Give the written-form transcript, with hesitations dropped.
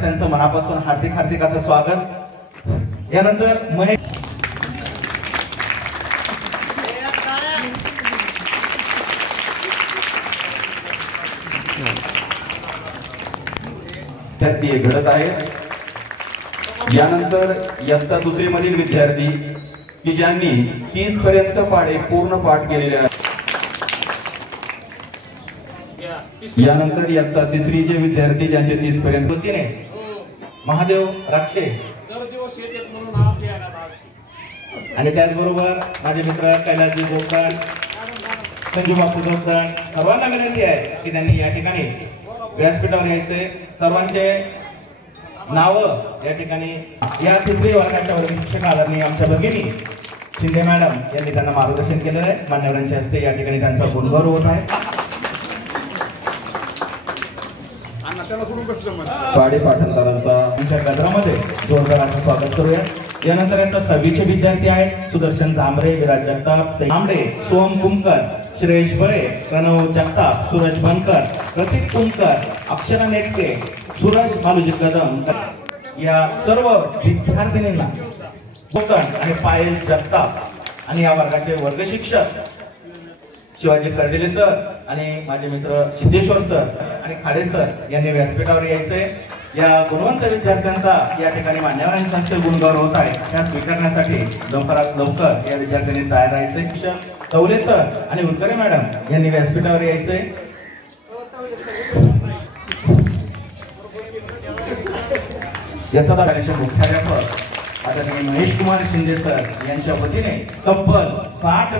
त्यांचं मनापासून हार्दिक हार्दिक असं स्वागत। यानंतर महेश विद्यार्थी घडत आहेत। यानंतर इयत्ता दुसरी मधील विद्यार्थी की ज्यांनी 30 पर्यंत पाढे पूर्ण पाठ केलेले आहेत। यानंतर इयत्ता तिसरीचे विद्यार्थी ज्यांचे 30 पर्यंत वतीने महादेव राक्षे आणि त्याचबरोबर माझे मित्र कैलासजी गोपदान, संजू बापू गोपदान, सर्वांना विनंती आहे की त्यांनी या ठिकाणी व्यासपीठावर यायचे। सर्वांचे नाव या ठिकाणी या तिसरी वर्गाच्या वर्ग शिक्षक आदरणीय आमच्या भगिनी शिंदे मॅडम यांनी त्यांना मार्गदर्शन केलेलं आहे। मान्यवरांच्या हस्ते या ठिकाणी त्यांचा गुणगौरव होत आहे। पाढे पाठणदारांचा गजरामध्ये जोरदार असं स्वागत करूया। यानंतर आता 6वीचे विद्यार्थी आहेत। सुदर्शन जांभरे, विराज जगताप, आंबडे, सोम कुमकर, श्रेयश बळे, प्रणव जगताप, सूरज बनकर, प्रतीक कुमकर, अक्षरा नेटके, सूरज मालुजी कदम या सर्व विद्यार्थिनींना कोकण आणि पायल जगताप आणि या वर्गाचे वर्ग शिक्षक शिवाजी कर्डिले सर आणि माझे मित्र सिद्धेश्वर सर आणि खाडे सर यांनी व्यासपीठावर यायचे। या गुणवंत विद्यार्थ्यांचा या ठिकाणी मान्यवरांच्या हस्ते गुणगौरव होत आहे। त्या स्वीकारण्यासाठी लवकरात लवकर या विद्यार्थ्यांनी तयार राहायचे। शिक्षक तवले सर आणि उजगरे मॅडम यांनी व्यासपीठावर यायचे। मुख्याध्यापक आदरणीय महेश कुमार शिंदे सर यांच्या वतीने तब्बल 60